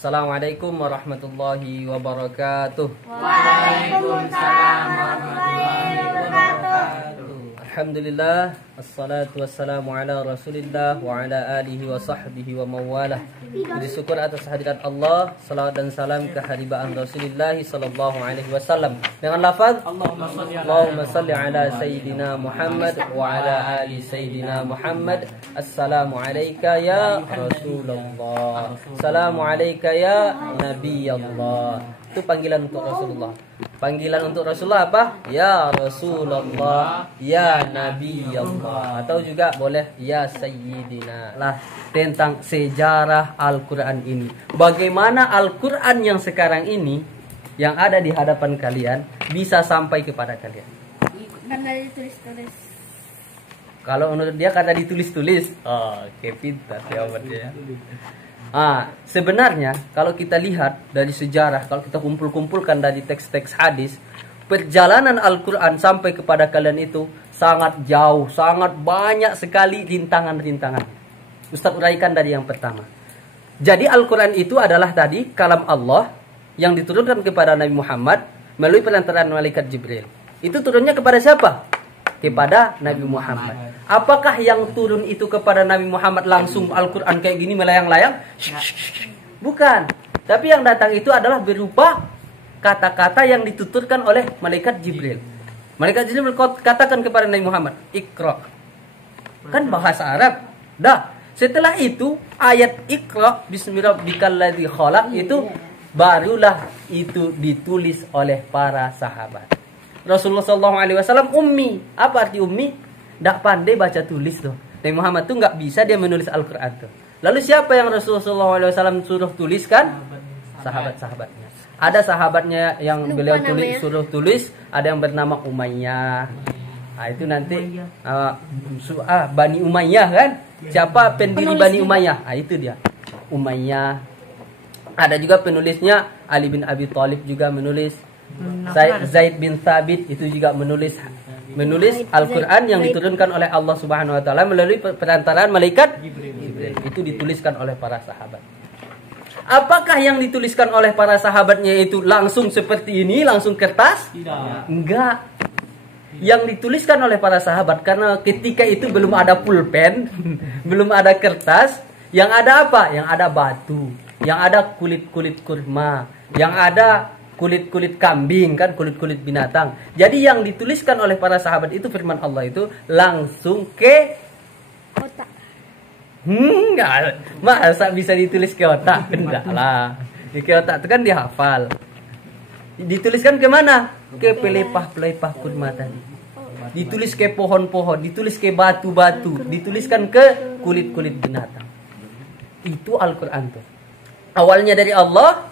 Assalamualaikum warahmatullahi wabarakatuh. Waalaikumsalam warahmatullahi wabarakatuh. Alhamdulillah, assalatu wassalamu ala rasulillah wa ala alihi wa sahbihi wa mawalah. Puji syukur atas hadirat Allah, salawat dan salam ke haribaan Rasulullah sallallahu alaihi wasallam. Dengan lafaz Allahumma salli ala Sayyidina Muhammad wa ala ali Sayyidina Muhammad. Assalamu alayka ya Rasulullah. Assalamu alayka ya Nabi Allah. Itu panggilan untuk Rasulullah. Panggilan untuk Rasulullah apa? Ya Rasulullah, ya Nabi Allah. Atau juga boleh ya Sayyidina. Lah tentang sejarah Al-Quran ini. Bagaimana Al-Quran yang sekarang ini yang ada di hadapan kalian bisa sampai kepada kalian? Karena ditulis-tulis. Kalau menurut dia kata ditulis-tulis. Oh, oke, pintar jawabannya. Sebenarnya kalau kita lihat dari sejarah, kalau kita kumpul-kumpulkan dari teks-teks hadis, perjalanan Al-Quran sampai kepada kalian itu sangat jauh, sangat banyak sekali rintangan-rintangan. Ustaz uraikan dari yang pertama. Jadi Al-Quran itu adalah tadi kalam Allah yang diturunkan kepada Nabi Muhammad melalui perantaraan malaikat Jibril. Itu turunnya kepada siapa? Kepada Nabi Muhammad. Apakah yang turun itu kepada Nabi Muhammad langsung Al-Quran kayak gini melayang-layang? Bukan. Tapi yang datang itu adalah berupa kata-kata yang dituturkan oleh malaikat Jibril. Malaikat Jibril katakan kepada Nabi Muhammad, Iqra. Kan bahasa Arab. Dah. Setelah itu ayat Iqra bismillahirrahmanirrahim khalaq itu barulah itu ditulis oleh para sahabat. Rasulullah SAW ummi. Apa arti ummi? Tidak pandai baca tulis tuh. Nabi Muhammad tuh nggak bisa dia menulis Al-Quran tuh. Lalu siapa yang Rasulullah SAW suruh tuliskan? Sahabat-sahabatnya. Ada sahabatnya yang beliau suruh tulis. Ada yang bernama Umayyah. Nah, itu nanti Bani Umayyah kan? Siapa pendiri Bani Umayyah? Nah, itu dia. Umayyah. Ada juga penulisnya Ali bin Abi Thalib juga menulis. Zaid bin Thabit itu juga menulis Al-Quran yang diturunkan oleh Allah Subhanahu wa taala melalui perantaraan malaikat Jibril. Itu dituliskan oleh para sahabat. Apakah yang dituliskan oleh para sahabatnya itu langsung seperti ini, langsung kertas? Tidak. Enggak. Yang dituliskan oleh para sahabat karena ketika itu belum ada pulpen, belum ada kertas, yang ada apa? Yang ada batu, yang ada kulit-kulit kurma, yang ada kulit-kulit kambing, kan kulit-kulit binatang. Jadi yang dituliskan oleh para sahabat itu firman Allah itu langsung ke otak. Enggak. Masa bisa ditulis ke otak? Enggak lah. Ke otak itu kan dihafal. Dituliskan ke mana? Ke pelepah-pelepah kurma tadi. Ditulis ke pohon-pohon, ditulis ke batu-batu, dituliskan ke kulit-kulit binatang. Itu Al-Quran tuh. Awalnya dari Allah,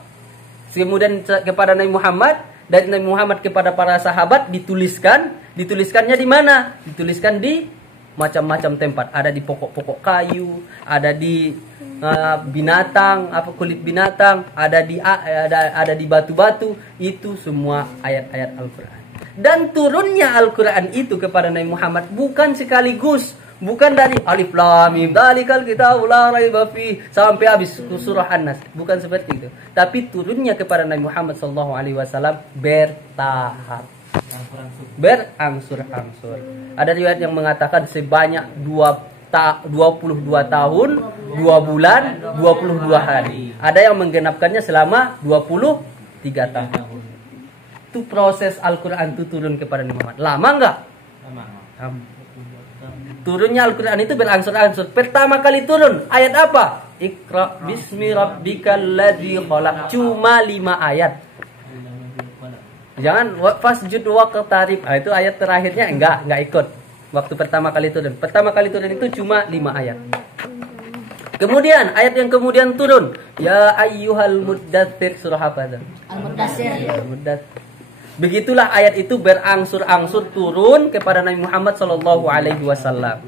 kemudian kepada Nabi Muhammad, dari Nabi Muhammad kepada para sahabat dituliskannya di mana? Dituliskan di macam-macam tempat. Ada di pokok-pokok kayu, ada di binatang, kulit binatang, ada di batu-batu. Itu semua ayat-ayat Al-Quran. Dan turunnya Al-Quran itu kepada Nabi Muhammad bukan sekaligus. Bukan dari Alif Lam Mim Dzalikal Kitabul La Raiba Fihi sampai habis surah An-Nas. Bukan seperti itu. Tapi turunnya kepada Nabi Muhammad SAW bertahap. Berangsur-angsur. Ada riwayat yang mengatakan sebanyak 22 tahun, 2 bulan, 22 hari. Ada yang menggenapkannya selama 23 tahun. Itu proses Al-Quran itu turun kepada Nabi Muhammad. Lama enggak? Lama. Turunnya Al-Quran itu berangsur-angsur. Pertama kali turun ayat apa? Iqra bismi rabbikal ladzi khalaq. Cuma 5 ayat. Jangan fasjud waqtarib. Itu ayat terakhirnya enggak ikut. Waktu pertama kali turun. Pertama kali turun itu cuma 5 ayat. Kemudian ayat yang kemudian turun, ya ayyuhal muddatsir, surah apa itu? Al-Muddatsir. Begitulah ayat itu berangsur-angsur turun kepada Nabi Muhammad SAW.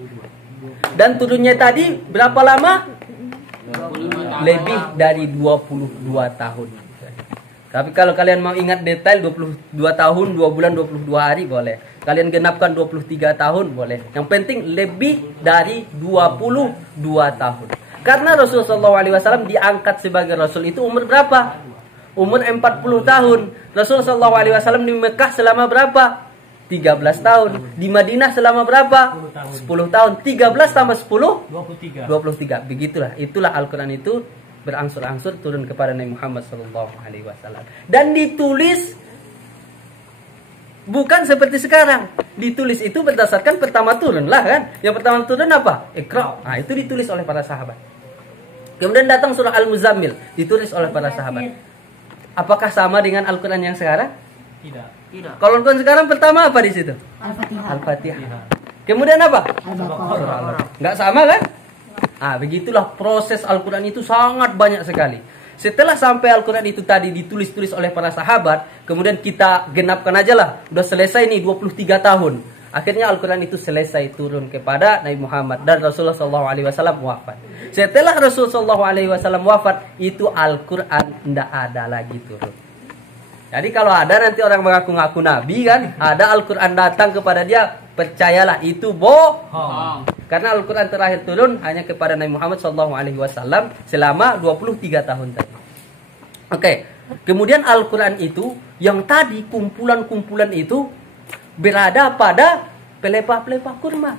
Dan turunnya tadi berapa lama? Lebih dari 22 tahun. Tapi kalau kalian mau ingat detail 22 tahun, 2 bulan, 22 hari boleh. Kalian genapkan 23 tahun boleh. Yang penting lebih dari 22 tahun. Karena Rasulullah SAW diangkat sebagai Rasul itu umur berapa? Umur 40 tahun. Rasulullah SAW di Mekah selama berapa? 13 tahun. Di Madinah selama berapa? 10 tahun. 13 tambah 10? 23. Begitulah. Itulah Al-Quran itu berangsur-angsur turun kepada Nabi Muhammad SAW. Dan ditulis bukan seperti sekarang. Ditulis itu berdasarkan pertama turun lah kan. Yang pertama turun apa? Iqra. Nah, itu ditulis oleh para sahabat. Kemudian datang surah Al-Muzammil, ditulis oleh para sahabat. Apakah sama dengan Al-Quran yang sekarang? Tidak. Kalau Al-Quran sekarang pertama apa di situ? Al-Fatihah. Kemudian apa? Al-Baqarah. Nggak sama kan? Begitulah proses Al-Quran itu sangat banyak sekali. Setelah sampai Al-Quran itu tadi ditulis-tulis oleh para sahabat, kemudian kita genapkan aja lah. Udah selesai nih 23 tahun. Akhirnya Al-Quran itu selesai turun kepada Nabi Muhammad dan Rasulullah SAW wafat. Setelah Rasulullah SAW wafat, itu Al-Quran tidak ada lagi turun. Jadi kalau ada nanti orang mengaku-ngaku Nabi kan, ada Al-Quran datang kepada dia, percayalah itu bohong. Karena Al-Quran terakhir turun hanya kepada Nabi Muhammad SAW selama 23 tahun tadi. Oke. Kemudian Al-Quran itu, yang tadi kumpulan-kumpulan itu berada pada pelepah-pelepah kurma.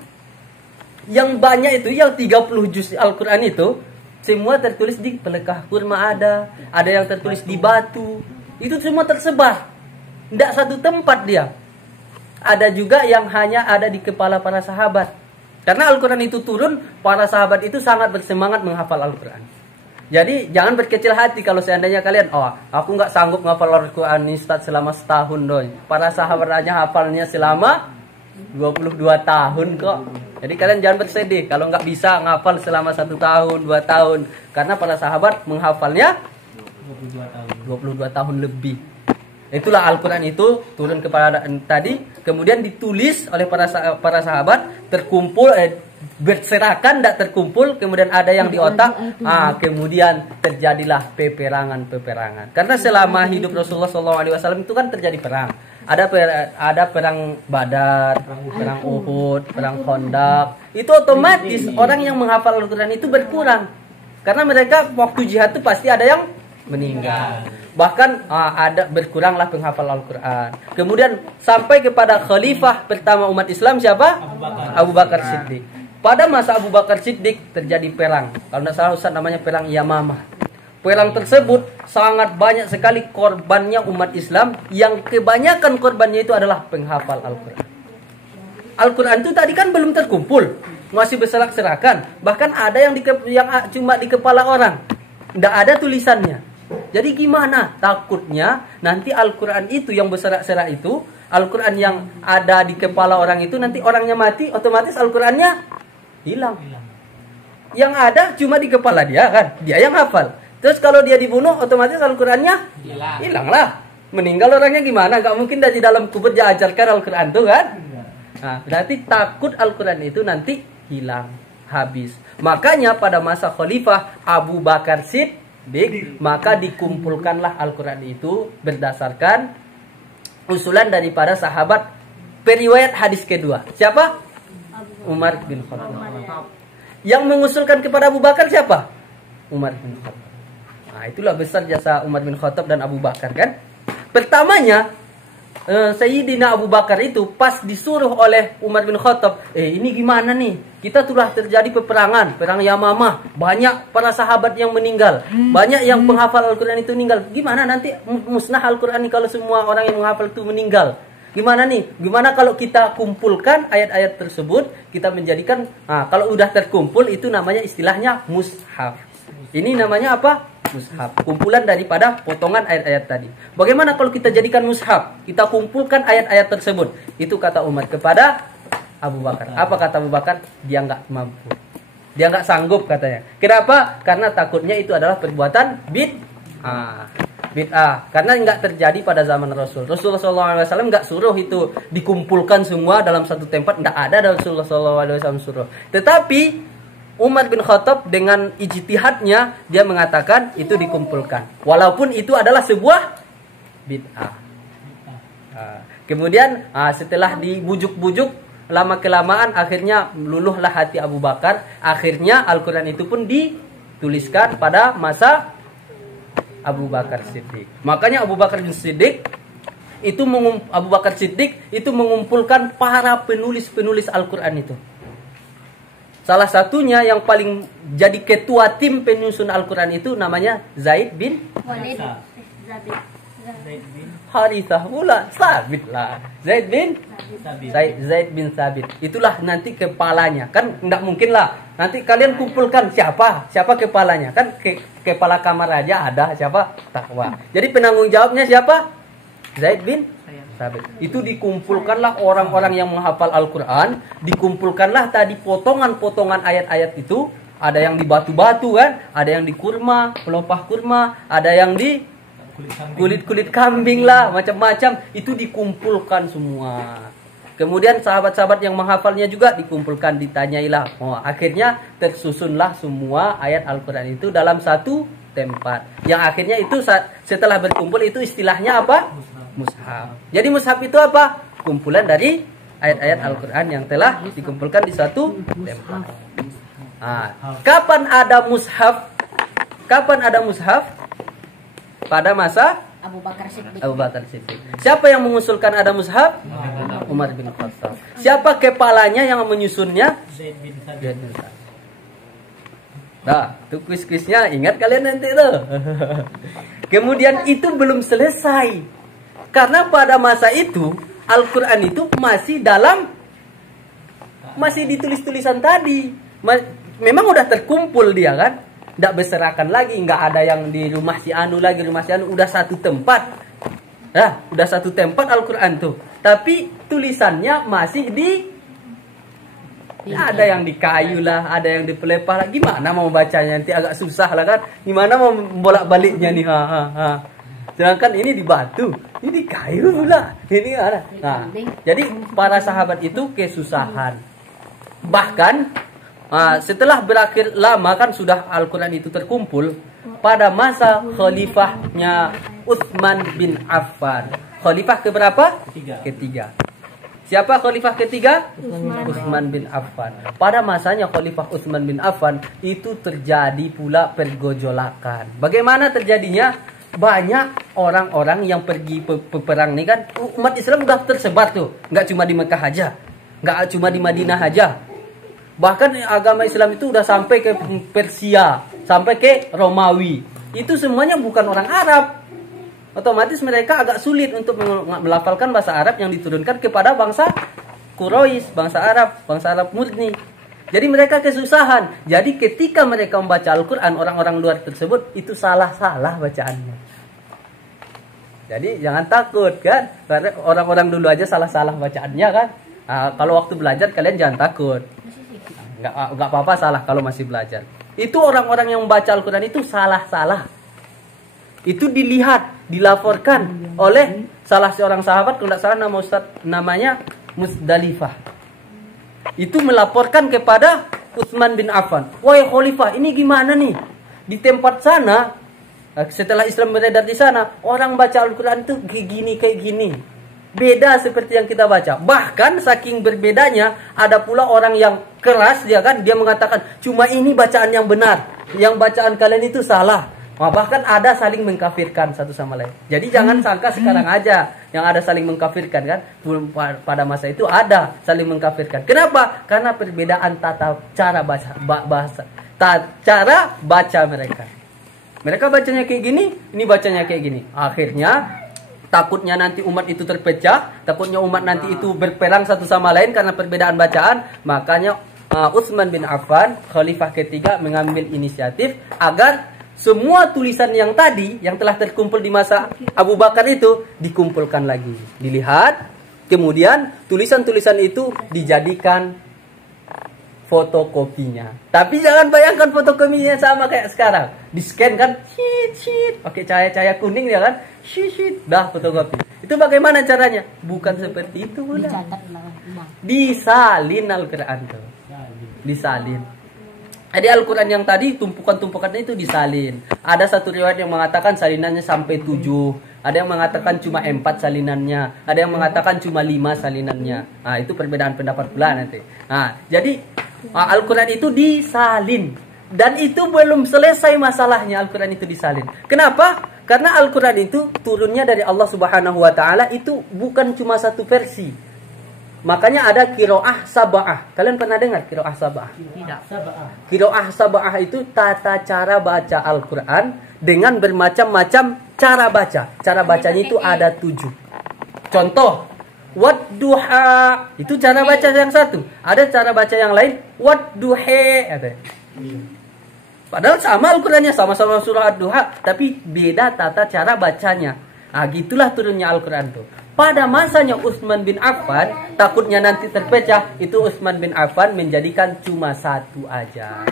Yang banyak itu, yang 30 juz Al-Quran itu, semua tertulis di pelepah kurma ada yang tertulis di batu. Itu semua tersebar. Tidak satu tempat dia. Ada juga yang hanya ada di kepala para sahabat. Karena Al-Quran itu turun, para sahabat itu sangat bersemangat menghafal Al-Quran. Jadi jangan berkecil hati kalau seandainya kalian, aku nggak sanggup menghafal Al-Quran ini Ustaz selama setahun doi. Para sahabat aja hafalnya selama 22 tahun kok. Jadi kalian jangan bersedih kalau nggak bisa menghafal selama 1 tahun, 2 tahun. Karena para sahabat menghafalnya 22 tahun lebih. Itulah Al-Quran itu turun kepada tadi, kemudian ditulis oleh para sahabat, terkumpul, berserakan, tidak terkumpul, kemudian ada yang di otak, kemudian terjadilah peperangan. Karena selama hidup Rasulullah SAW itu kan terjadi perang. Ada perang Badar, perang Uhud, perang Khandaq. Itu otomatis orang yang menghafal Al-Quran itu berkurang. Karena mereka waktu jihad itu pasti ada yang meninggal. Bahkan ada berkuranglah penghafal Al-Quran. Kemudian sampai kepada khalifah pertama umat Islam siapa? Abu Bakar Siddiq. Pada masa Abu Bakar Siddiq terjadi perang. Kalau tidak salah Ustaz namanya perang Yamamah. Perang tersebut sangat banyak sekali korbannya umat Islam, yang kebanyakan korbannya itu adalah penghafal Al-Quran. Al-Quran itu tadi kan belum terkumpul, masih berserak-serakan. Bahkan ada yang cuma di kepala orang, tidak ada tulisannya. Jadi gimana? Takutnya nanti Al-Quran itu yang berserak-serak itu, Al-Quran yang ada di kepala orang itu, nanti orangnya mati, otomatis Al-Qurannya hilang. Yang ada cuma di kepala dia kan, dia yang hafal. Terus kalau dia dibunuh, otomatis Al-Qurannya hilang lah. Meninggal orangnya gimana? Gak mungkin dari dalam kubur dia ajarkan Al-Quran tuh kan. Nah, berarti takut Al-Quran itu nanti hilang, habis. Makanya pada masa Khalifah Abu Bakar Siddiq, maka dikumpulkanlah Al-Quran itu berdasarkan usulan daripada sahabat periwayat hadis kedua. Siapa? Umar bin Khattab. Yang mengusulkan kepada Abu Bakar siapa? Umar bin Khattab. Nah, itulah besar jasa Umar bin Khattab dan Abu Bakar kan. Pertamanya Sayyidina Abu Bakar itu pas disuruh oleh Umar bin Khattab, ini gimana nih? Kita telah terjadi peperangan, perang Yamamah, banyak para sahabat yang meninggal, banyak yang penghafal Al-Quran itu meninggal. Gimana nanti musnah Al-Quran kalau semua orang yang menghafal itu meninggal? Gimana nih? Gimana kalau kita kumpulkan ayat-ayat tersebut, kita menjadikan, kalau udah terkumpul itu namanya istilahnya mushaf. Ini namanya apa? Mushaf, kumpulan daripada potongan ayat-ayat tadi. Bagaimana kalau kita jadikan mushaf? Kita kumpulkan ayat-ayat tersebut. Itu kata Umar kepada Abu Bakar. Apa kata Abu Bakar? Dia nggak mampu. Dia nggak sanggup katanya. Kenapa? Karena takutnya itu adalah perbuatan bid'ah. Karena nggak terjadi pada zaman Rasul. Rasulullah SAW nggak suruh itu dikumpulkan semua dalam satu tempat. Nggak ada Rasulullah SAW suruh. Tetapi Umar bin Khattab dengan ijtihadnya dia mengatakan itu dikumpulkan, walaupun itu adalah sebuah bid'ah. Kemudian setelah dibujuk-bujuk lama kelamaan akhirnya luluhlah hati Abu Bakar. Akhirnya Al-Quran itu pun dituliskan pada masa Abu Bakar Siddiq. Makanya Abu Bakar Siddiq itu mengumpulkan para penulis-penulis Al-Quran itu. Salah satunya yang paling jadi ketua tim penyusun Al-Quran itu namanya Zaid bin Walid. Harithah pula, Sabit lah. Zaid bin Sabit. Itulah nanti kepalanya. Kan enggak mungkin lah. Nanti kalian kumpulkan siapa kepalanya. Kan kepala kamar aja ada siapa? Takwa. Jadi penanggung jawabnya siapa? Zaid bin Sabit. Itu dikumpulkanlah orang-orang yang menghafal Al-Quran. Dikumpulkanlah tadi potongan-potongan ayat-ayat itu. Ada yang di batu-batu kan. Ada yang di kurma, pelepah kurma. Ada yang di kulit kambing lah, macam-macam. Itu dikumpulkan semua. Kemudian sahabat-sahabat yang menghafalnya juga dikumpulkan, ditanyailah. Akhirnya tersusunlah semua ayat Al-Quran itu dalam satu tempat. Yang akhirnya itu setelah berkumpul itu istilahnya apa? Mushaf. Jadi mushaf itu apa? Kumpulan dari ayat-ayat Al-Quran yang telah dikumpulkan di satu tempat. Kapan ada mushaf? Pada masa Abu Bakar Siddiq. Siapa yang mengusulkan ada mushaf? Umar bin Khattab. Siapa kepalanya yang menyusunnya? Zaid bin Sabit. Nah, itu kuis-kuisnya ingat kalian nanti itu. Kemudian itu belum selesai. Karena pada masa itu Al-Quran itu masih ditulis-tulisan tadi. Memang udah terkumpul dia kan. Nggak berserakan lagi, nggak ada yang di rumah si Anu lagi, udah satu tempat. Udah satu tempat Al-Quran tuh. Tapi tulisannya masih ada yang di kayu lah, ada yang di pelepah lah. Gimana mau bacanya nanti agak susah lah kan. Gimana mau bolak-baliknya nih. Sedangkan ini di batu, ini di kayu pula. Ini ada. Nah, jadi para sahabat itu kesusahan. Bahkan setelah berakhir lama kan sudah Al-Quran itu terkumpul pada masa khalifahnya Utsman bin Affan. Khalifah keberapa? Ketiga. Siapa khalifah ketiga? Utsman bin Affan. Pada masanya khalifah Utsman bin Affan itu terjadi pula pergojolakan. Bagaimana terjadinya? Banyak orang-orang yang pergi peperang nih kan. Umat Islam udah tersebar tuh. Nggak cuma di Mekah aja. Nggak cuma di Madinah aja. Bahkan agama Islam itu udah sampai ke Persia, sampai ke Romawi. Itu semuanya bukan orang Arab. Otomatis mereka agak sulit untuk melafalkan bahasa Arab yang diturunkan kepada bangsa Quraisy, bangsa Arab murni. Jadi mereka kesusahan. Jadi ketika mereka membaca Al-Quran, orang-orang luar tersebut itu salah-salah bacaannya. Jadi jangan takut kan. Karena orang-orang dulu aja salah-salah bacaannya kan. Kalau waktu belajar kalian jangan takut. Nggak apa-apa salah kalau masih belajar. Itu orang-orang yang membaca Al-Quran itu salah-salah. Itu dilihat, dilaporkan oleh salah seorang sahabat, kalau tidak salah namanya Musdalifah. Itu melaporkan kepada Utsman bin Affan. Wahai khalifah, ini gimana nih? Di tempat sana, setelah Islam beredar di sana, orang baca Al-Quran itu kayak gini. Beda seperti yang kita baca. Bahkan saking berbedanya, ada pula orang yang keras dia mengatakan cuma ini bacaan yang benar, yang bacaan kalian itu salah. Bahkan ada saling mengkafirkan satu sama lain. Jadi jangan sangka sekarang aja yang ada saling mengkafirkan kan. Pada masa itu ada saling mengkafirkan. Kenapa? Karena perbedaan cara baca mereka. Mereka bacanya kayak gini, ini bacanya kayak gini. Akhirnya takutnya nanti umat itu terpecah, takutnya umat nanti itu berperang satu sama lain karena perbedaan bacaan. Makanya Utsman bin Affan, khalifah ketiga, mengambil inisiatif agar semua tulisan yang tadi yang telah terkumpul di masa Abu Bakar itu dikumpulkan lagi, dilihat, kemudian tulisan-tulisan itu dijadikan fotokopinya. Tapi jangan bayangkan fotokopinya sama kayak sekarang. Di-scan kan, pakai cahaya-cahaya kuning ya kan, dah fotokopi. Itu bagaimana caranya? Bukan seperti itu pula. Disalin Al-Quran tuh. Disalin. Jadi Al-Quran yang tadi tumpukan-tumpukannya itu disalin. Ada satu riwayat yang mengatakan salinannya sampai 7. Ada yang mengatakan cuma 4 salinannya. Ada yang mengatakan cuma 5 salinannya. Nah, itu perbedaan pendapat pula nanti. Nah, jadi Al-Quran itu disalin. Dan itu belum selesai masalahnya Al-Quran itu disalin. Kenapa? Karena Al-Quran itu turunnya dari Allah Subhanahu wa Ta'ala itu bukan cuma satu versi. Makanya ada qiraah sab'ah. Kalian pernah dengar qiraah sab'ah? Tidak. Qiraah sab'ah itu tata cara baca Al-Quran dengan bermacam-macam cara baca. Cara bacanya itu ada 7. Contoh, wadduha itu cara baca yang satu. Ada cara baca yang lain, wadduhe. Padahal sama Al-Qurannya, sama-sama surah Ad-Duha, tapi beda tata cara bacanya. Nah, gitulah turunnya Al-Quran tuh. Pada masanya Utsman bin Affan, takutnya nanti terpecah, itu Utsman bin Affan menjadikan cuma satu aja.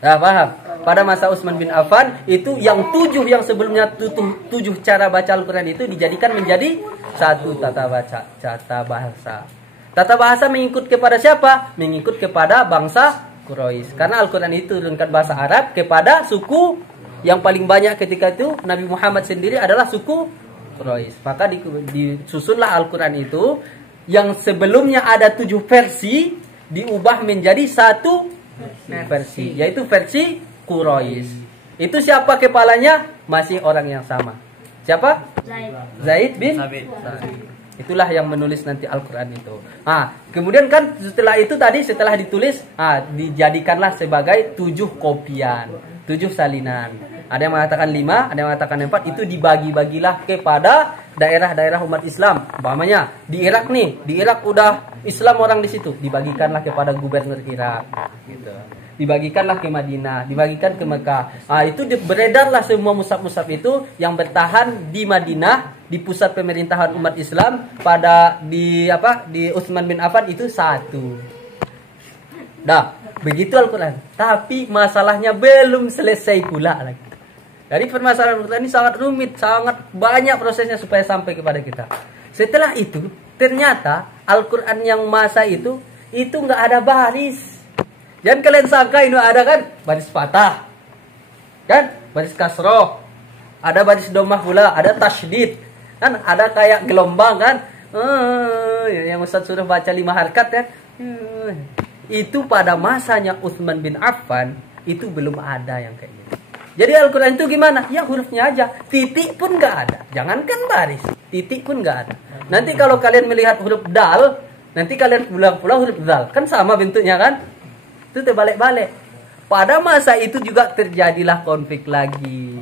Nah, paham? Pada masa Utsman bin Affan, itu yang 7 yang sebelumnya 7 cara baca Al-Quran itu dijadikan menjadi satu tata bahasa. Tata bahasa mengikut kepada siapa? Mengikut kepada bangsa Quraisy. Karena Al-Quran itu turunkan bahasa Arab kepada suku yang paling banyak ketika itu Nabi Muhammad sendiri adalah suku Quraisy. Maka disusunlah Al-Quran itu yang sebelumnya ada 7 versi diubah menjadi satu versi, yaitu versi Quraisy. Itu siapa kepalanya? Masih orang yang sama. Siapa? Zaid bin Sabit. Itulah yang menulis nanti Al-Quran itu. Kemudian kan setelah itu tadi setelah ditulis, dijadikanlah sebagai 7 kopian, 7 salinan. Ada yang mengatakan 5, ada yang mengatakan 4. Itu dibagi-bagilah kepada daerah-daerah umat Islam. Umpamanya di Irak nih, di Irak udah Islam orang di situ, dibagikanlah kepada gubernur Irak. Gitu. Dibagikanlah ke Madinah, dibagikan ke Mekah. Itu beredarlah semua mushaf-mushaf itu yang bertahan di Madinah, di pusat pemerintahan umat Islam di Utsman bin Affan itu 1. Begitu Al-Quran. Tapi masalahnya belum selesai pula lagi. Jadi permasalahan Al-Quran ini sangat rumit, sangat banyak prosesnya supaya sampai kepada kita. Setelah itu, ternyata Al-Quran yang masa itu nggak ada baris. Jangan kalian sangka ini ada kan baris patah, kan baris kasroh, ada baris domah pula, ada tasydid, kan ada kayak gelombang kan, yang Ustaz sudah baca 5 harkat kan. Itu pada masanya Utsman bin Affan itu belum ada yang kayak gitu. Jadi Al-Quran itu gimana? Ya hurufnya aja, titik pun nggak ada. Jangankan baris, titik pun nggak ada. Nanti kalau kalian melihat huruf dal, nanti kalian bilang pula huruf dal, kan sama bentuknya kan? Itu terbalik-balik. Pada masa itu juga terjadilah konflik lagi.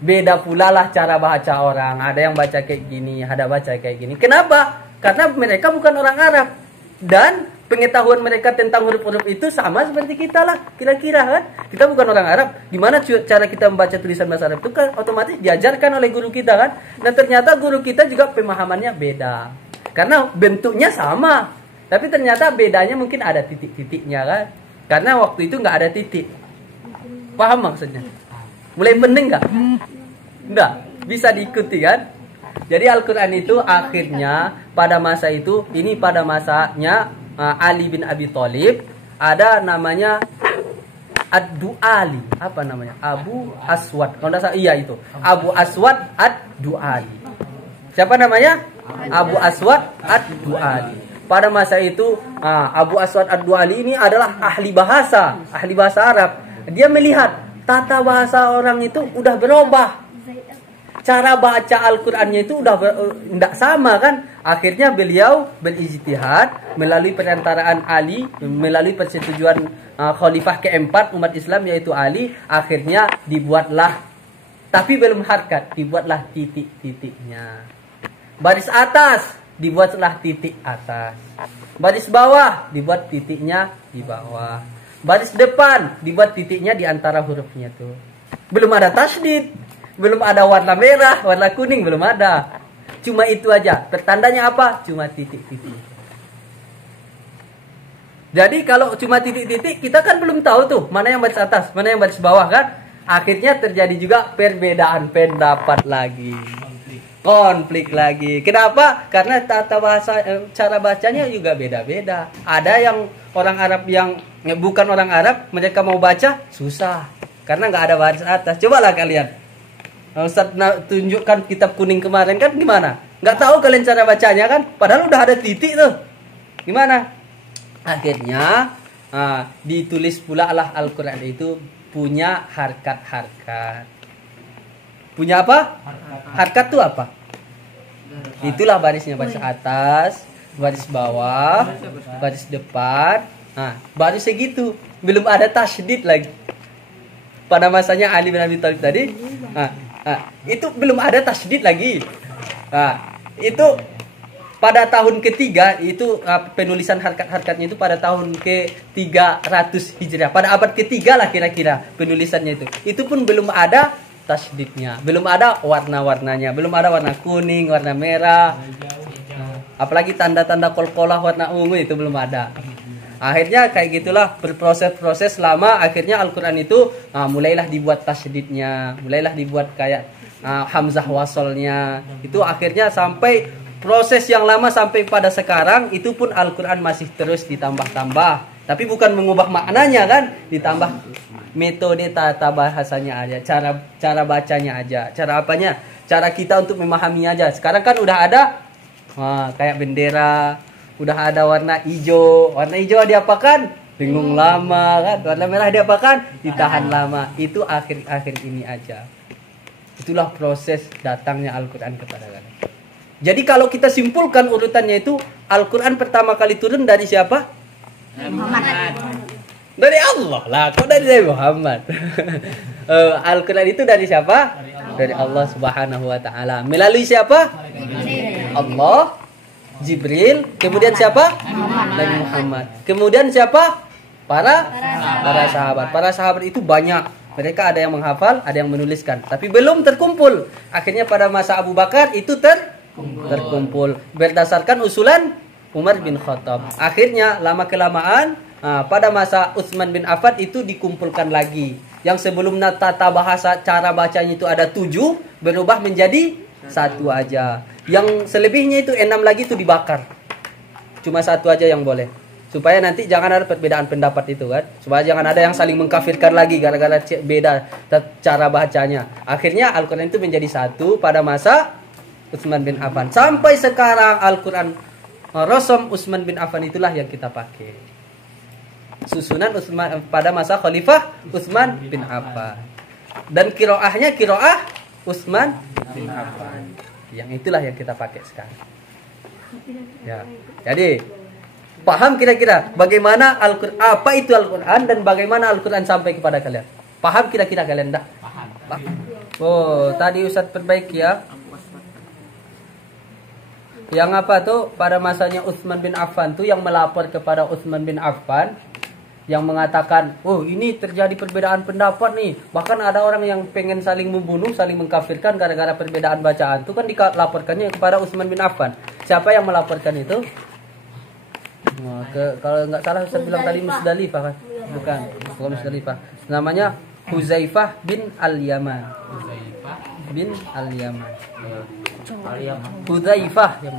Beda pula lah cara baca orang. Ada yang baca kayak gini, ada baca kayak gini. Kenapa? Karena mereka bukan orang Arab. Dan pengetahuan mereka tentang huruf-huruf itu sama seperti kita lah. Kira-kira kan? Kita bukan orang Arab. Gimana cara kita membaca tulisan bahasa Arab itu kan otomatis diajarkan oleh guru kita kan? Dan ternyata guru kita juga pemahamannya beda. Karena bentuknya sama. Tapi ternyata bedanya mungkin ada titik-titiknya kan. Karena waktu itu nggak ada titik. Paham maksudnya? Mulai pening nggak? Nggak. Bisa diikuti kan? Jadi Al-Quran itu akhirnya pada masa itu, ini pada masanya Ali bin Abi Thalib, ada namanya Ad-Du'ali. Apa namanya? Abu Aswad. Kalau nggak salah, iya itu. Abu Aswad Ad-Du'ali. Siapa namanya? Abu Aswad Ad-Du'ali. Pada masa itu Abu Aswad Ad-Du'ali ini adalah ahli bahasa Arab. Dia melihat tata bahasa orang itu udah berubah. Cara baca Al-Qur'annya itu udah tidak sama kan. Akhirnya beliau berijtihad melalui perantaraan Ali, melalui persetujuan khalifah keempat umat Islam yaitu Ali. Akhirnya dibuatlah, tapi belum harkat, dibuatlah titik-titiknya. Baris atas dibuatlah titik atas. Baris bawah dibuat titiknya di bawah. Baris depan dibuat titiknya di antara hurufnya tuh. Belum ada tasydid, belum ada warna merah, warna kuning, belum ada. Cuma itu aja. Pertandanya apa? Cuma titik-titik. Jadi kalau cuma titik-titik, kita kan belum tahu tuh mana yang baris atas, mana yang baris bawah kan. Akhirnya terjadi juga perbedaan pendapat lagi. Konflik lagi. Kenapa? Karena tata bahasa, cara bacanya juga beda-beda. Ada yang orang Arab yang bukan orang Arab, mereka mau baca susah karena nggak ada baris atas. Cobalah kalian, Ustaz tunjukkan kitab kuning kemarin kan gimana? Nggak tahu kalian cara bacanya kan? Padahal udah ada titik tuh. Gimana? Akhirnya ditulis pula lah Al-Quran itu punya harkat-harkat. Punya apa? Harkat itu apa? Itulah barisnya, baris atas, baris bawah, baris depan. Baris segitu, belum ada tasydid lagi. Pada masanya Ali bin Abi Thalib tadi, itu belum ada tasydid lagi. Itu pada tahun ketiga itu penulisan harkat-harkatnya itu pada tahun ke-300 Hijriah. Pada abad ketiga lah kira-kira penulisannya itu. Itu pun belum ada tasydidnya, belum ada warna-warnanya, belum ada warna kuning, warna merah. Apalagi tanda-tanda kolkolah warna ungu itu belum ada. Akhirnya kayak gitulah berproses-proses lama, akhirnya Al-Quran itu mulailah dibuat tasydidnya, mulailah dibuat kayak hamzah wasolnya. Itu akhirnya sampai proses yang lama sampai pada sekarang itu pun Al-Quran masih terus ditambah-tambah. Tapi bukan mengubah maknanya kan, ditambah metode tata bahasanya aja, cara bacanya aja, cara apanya, cara kita untuk memahami aja. Sekarang kan udah ada kayak bendera, udah ada warna hijau. Warna hijau diapakan? Bingung lama kan. Warna merah diapakan? Ditahan lama. Itu akhir-akhir ini aja. Itulah proses datangnya Al-Quran kepada kalian. Jadi kalau kita simpulkan urutannya itu, Al-Quran pertama kali turun dari siapa? Muhammad. Dari Allah lah. Kok dari Muhammad? Al-Quran itu dari siapa? Dari Allah Subhanahu wa Ta'ala. Melalui siapa? Allah, Jibril, kemudian siapa? Nabi Muhammad. Kemudian siapa? Para sahabat. Para sahabat itu banyak. Mereka ada yang menghafal, ada yang menuliskan, tapi belum terkumpul. Akhirnya pada masa Abu Bakar itu terkumpul berdasarkan usulan Umar bin Khattab. Akhirnya lama kelamaan pada masa Utsman bin Affan itu dikumpulkan lagi. Yang sebelumnya tata bahasa cara bacanya itu ada 7, berubah menjadi 1 aja. Yang selebihnya itu 6 lagi itu dibakar. Cuma 1 aja yang boleh. Supaya nanti jangan ada perbedaan pendapat itu kan. Supaya jangan ada yang saling mengkafirkan lagi gara-gara beda cara bacanya. Akhirnya Al-Quran itu menjadi 1 pada masa Utsman bin Affan. Sampai sekarang Al-Quran Rasul Utsman bin Affan itulah yang kita pakai. Susunan Utsman pada masa Khalifah Utsman bin Affan. Dan kiroahnya kiroah Utsman bin Affan. Yang itulah yang kita pakai sekarang. Ya. Jadi paham kira-kira bagaimana Al-Quran, apa itu Al-Quran dan bagaimana Al-Quran sampai kepada kalian? Paham kira-kira kalian dah? Paham. Oh, tadi Ustaz perbaiki ya. Yang apa tuh pada masanya Utsman bin Affan tuh yang melapor kepada Utsman bin Affan yang mengatakan, "Oh, ini terjadi perbedaan pendapat nih. Bahkan ada orang yang pengen saling membunuh, saling mengkafirkan gara-gara perbedaan bacaan." Itu kan dilaporkannya kepada Utsman bin Affan. Siapa yang melaporkan itu? Kalau nggak salah Ustaz bilang tadi Musdalifah kan? Bukan Musdalifah. Namanya Huzaifah bin Al-Yaman. Bin Al-Yaman. Huzaifah yang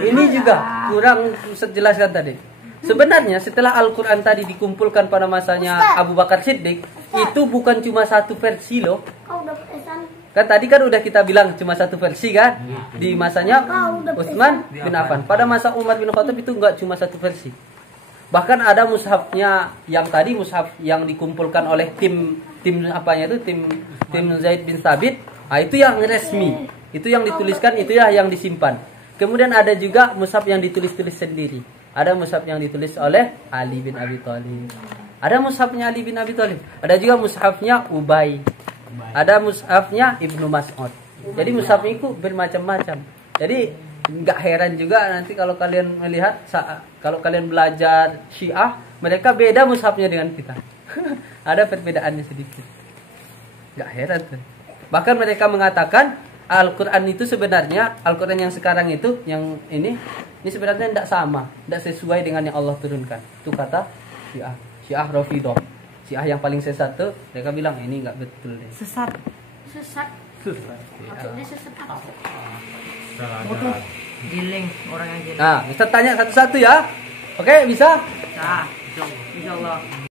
ini juga kurang Ustaz jelaskan tadi. Sebenarnya setelah Al-Quran tadi dikumpulkan pada masanya Abu Bakar Siddiq, itu bukan cuma 1 versi loh. Kan tadi kan udah kita bilang cuma 1 versi kan di masanya Utsman bin Affan. Pada masa Umar bin Khattab itu enggak cuma 1 versi. Bahkan ada mushafnya yang tadi mushaf yang dikumpulkan oleh tim apanya itu tim Zaid bin Thabit. Itu yang resmi. Itu yang dituliskan, itu ya yang disimpan. Kemudian ada juga mushaf yang ditulis-tulis sendiri. Ada mushaf yang ditulis oleh Ali bin Abi Thalib. Ada mushafnya Ali bin Abi Thalib. Ada juga mushafnya Ubay. Ada mushafnya Ibnu Mas'ud. Jadi mushaf itu bermacam-macam. Jadi nggak heran juga nanti kalau kalian melihat kalau kalian belajar Syiah, mereka beda mushafnya dengan kita. Ada perbedaannya sedikit. Nggak heran tuh. Bahkan mereka mengatakan Al-Quran itu sebenarnya Al-Quran yang sekarang itu yang ini sebenarnya tidak sama, tidak sesuai dengan yang Allah turunkan. Itu kata Syiah Rafidhah. Syiah yang paling sesat tuh mereka bilang ini nggak betul deh. Sesat. Maksudnya sesat apa? Giling orang yang giling. Nah, bisa tanya satu-satu ya. Oke, bisa? Nah, insyaallah.